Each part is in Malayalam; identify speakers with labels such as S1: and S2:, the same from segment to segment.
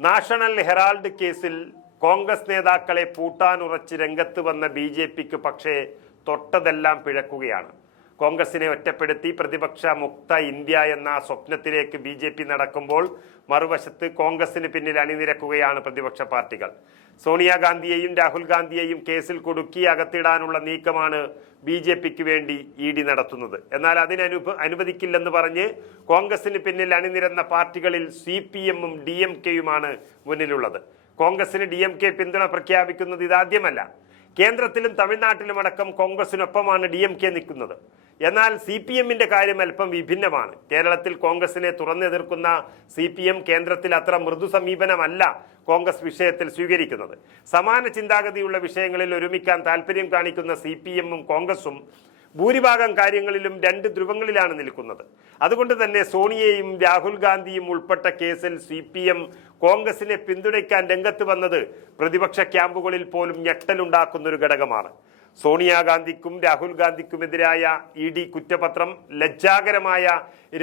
S1: നാഷണൽ ഹെറാൾഡ് കേസിൽ കോൺഗ്രസ് നേതാക്കളെ പൂട്ടാനുറച്ച് രംഗത്ത് വന്ന ബി പക്ഷേ തൊട്ടതെല്ലാം പിഴക്കുകയാണ്. കോൺഗ്രസിനെ ഒറ്റപ്പെടുത്തി പ്രതിപക്ഷ മുക്ത ഇന്ത്യ എന്ന സ്വപ്നത്തിലേക്ക് ബി ജെ പി നടക്കുമ്പോൾ മറുവശത്ത് കോൺഗ്രസിന് പിന്നിൽ അണിനിരക്കുകയാണ് പ്രതിപക്ഷ പാർട്ടികൾ. സോണിയാഗാന്ധിയെയും രാഹുൽ ഗാന്ധിയെയും കേസിൽ കുടുക്കി അകത്തിടാനുള്ള നീക്കമാണ് ബി ജെ പിക്ക് വേണ്ടി ഇ ഡി നടത്തുന്നത്. എന്നാൽ അതിനനു അനുവദിക്കില്ലെന്ന് പറഞ്ഞ് കോൺഗ്രസിന് പിന്നിൽ അണിനിരന്ന പാർട്ടികളിൽ സി പി എമ്മും ഡി എം കെയുമാണ് മുന്നിലുള്ളത്. കോൺഗ്രസിന് ഡി എം കെ പിന്തുണ പ്രഖ്യാപിക്കുന്നത് ഇതാദ്യമല്ല. കേന്ദ്രത്തിലും തമിഴ്നാട്ടിലും അടക്കം കോൺഗ്രസിനൊപ്പമാണ് ഡി എം കെ നിൽക്കുന്നത്. എന്നാൽ സി പി എമ്മിന്റെ കാര്യം അല്പം വിഭിന്നമാണ്. കേരളത്തിൽ കോൺഗ്രസിനെ തുറന്നെതിർക്കുന്ന സി പി എം കേന്ദ്രത്തിൽ അത്ര മൃദു സമീപനമല്ല കോൺഗ്രസ് വിഷയത്തിൽ സ്വീകരിക്കുന്നത്. സമാന ചിന്താഗതിയുള്ള വിഷയങ്ങളിൽ ഒരുമിക്കാൻ താല്പര്യം കാണിക്കുന്ന സി പി എമ്മും കോൺഗ്രസും ഭൂരിഭാഗം കാര്യങ്ങളിലും രണ്ട് ധ്രുവങ്ങളിലാണ് നിൽക്കുന്നത്. അതുകൊണ്ട് തന്നെ സോണിയയും രാഹുൽ ഗാന്ധിയും ഉൾപ്പെട്ട കേസിൽ സി പി എം കോൺഗ്രസിനെ പിന്തുണയ്ക്കാൻ രംഗത്ത് വന്നത് പ്രതിപക്ഷ ക്യാമ്പുകളിൽ പോലും ഞെട്ടലുണ്ടാക്കുന്നൊരു ഘടകമാണ്. സോണിയാഗാന്ധിക്കും രാഹുൽ ഗാന്ധിക്കുമെതിരായ ഇ ഡി കുറ്റപത്രം ലജ്ജാകരമായ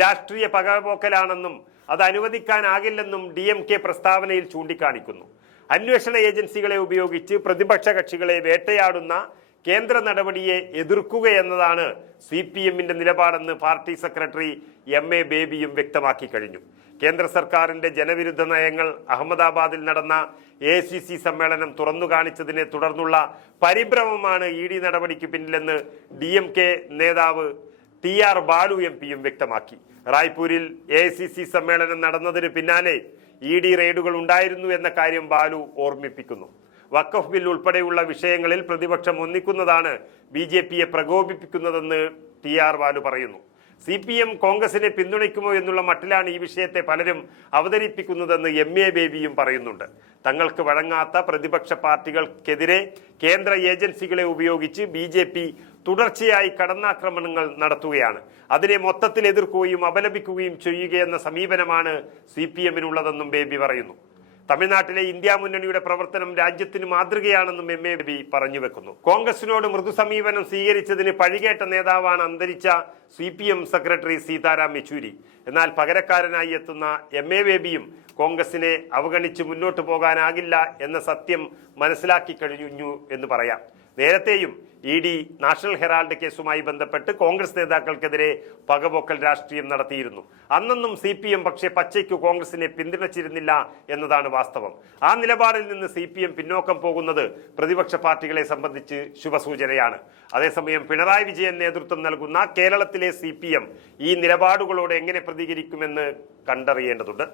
S1: രാഷ്ട്രീയ പകപോക്കലാണെന്നും അത് അനുവദിക്കാനാകില്ലെന്നും ഡി എം കെ പ്രസ്താവനയിൽ ചൂണ്ടിക്കാണിക്കുന്നു. അന്വേഷണ ഏജൻസികളെ ഉപയോഗിച്ച് പ്രതിപക്ഷ കക്ഷികളെ വേട്ടയാടുന്ന കേന്ദ്ര നടപടിയെ എതിർക്കുക എന്നതാണ് സി പി എമ്മിന്റെ നിലപാടെന്ന് പാർട്ടി സെക്രട്ടറി എം എ ബേബിയും വ്യക്തമാക്കി കഴിഞ്ഞു. കേന്ദ്ര സർക്കാരിന്റെ ജനവിരുദ്ധ നയങ്ങൾ അഹമ്മദാബാദിൽ നടന്ന എ സി സി സമ്മേളനം തുറന്നു കാണിച്ചതിനെ തുടർന്നുള്ള പരിഭ്രമമാണ് ഇ ഡി നടപടിക്ക് പിന്നിലെന്ന് ഡി എം കെ നേതാവ് ടി ആർ ബാലു എം പിയും വ്യക്തമാക്കി. റായ്പൂരിൽ എ സി സി സമ്മേളനം നടന്നതിന് പിന്നാലെ ഇ ഡി റെയ്ഡുകൾ ഉണ്ടായിരുന്നു എന്ന കാര്യം ബാലു ഓർമ്മിപ്പിക്കുന്നു. വഖഫ് ബിൽ ഉൾപ്പെടെയുള്ള വിഷയങ്ങളിൽ പ്രതിപക്ഷം ഒന്നിക്കുന്നതാണ് ബി ജെ പിയെ പ്രകോപിപ്പിക്കുന്നതെന്ന് ടി ആർ ബാലു പറയുന്നു. സി പി എം കോൺഗ്രസിനെ പിന്തുണയ്ക്കുമോ എന്നുള്ള മട്ടിലാണ് ഈ വിഷയത്തെ പലരും അവതരിപ്പിക്കുന്നതെന്ന് എം എ ബേബിയും പറയുന്നുണ്ട്. തങ്ങൾക്ക് വഴങ്ങാത്ത പ്രതിപക്ഷ പാർട്ടികൾക്കെതിരെ കേന്ദ്ര ഏജൻസികളെ ഉപയോഗിച്ച് ബി ജെ പി തുടർച്ചയായി കടന്നാക്രമണങ്ങൾ നടത്തുകയാണ്. അതിനെ മൊത്തത്തിൽ എതിർക്കുകയും അപലപിക്കുകയും ചെയ്യുകയെന്ന സമീപനമാണ് സി പി എമ്മിനുള്ളതെന്നും ബേബി പറയുന്നു. തമിഴ്നാട്ടിലെ ഇന്ത്യ മുന്നണിയുടെ പ്രവർത്തനം രാജ്യത്തിന് മാതൃകയാണെന്നും എം എ ബി പറഞ്ഞു വെക്കുന്നു. കോൺഗ്രസിനോട് മൃദു സമീപനം സ്വീകരിച്ചതിന് പഴികേട്ട നേതാവാണ് അന്തരിച്ച C P M secretary Sitaram Yechury. എന്നാൽ പകരക്കാരനായി എത്തുന്ന എം എ ബേബിയും കോൺഗ്രസിനെ അവഗണിച്ച് മുന്നോട്ട് പോകാനാകില്ല എന്ന സത്യം മനസ്സിലാക്കി കഴിഞ്ഞു എന്ന് പറയാം. നേരത്തെയും ഇ ഡി നാഷണൽ ഹെറാൾഡ് കേസുമായി ബന്ധപ്പെട്ട് കോൺഗ്രസ് നേതാക്കൾക്കെതിരെ പകപോക്കൽ രാഷ്ട്രീയം നടത്തിയിരുന്നു. അന്നൊന്നും സി പി എം പക്ഷേ പച്ചയ്ക്ക് കോൺഗ്രസിനെ പിന്തുണച്ചിരുന്നില്ല എന്നതാണ് വാസ്തവം. ആ നിലപാടിൽ നിന്ന് സി പി എം പിന്നോക്കം പോകുന്നത് പ്രതിപക്ഷ പാർട്ടികളെ സംബന്ധിച്ച് ശുഭസൂചനയാണ്. അതേസമയം പിണറായി വിജയൻ നേതൃത്വം നൽകുന്ന കേരളത്തിലെ സി ഈ നിലപാടുകളോട് എങ്ങനെ പ്രതികരിക്കുമെന്ന് കണ്ടറിയേണ്ടതുണ്ട്.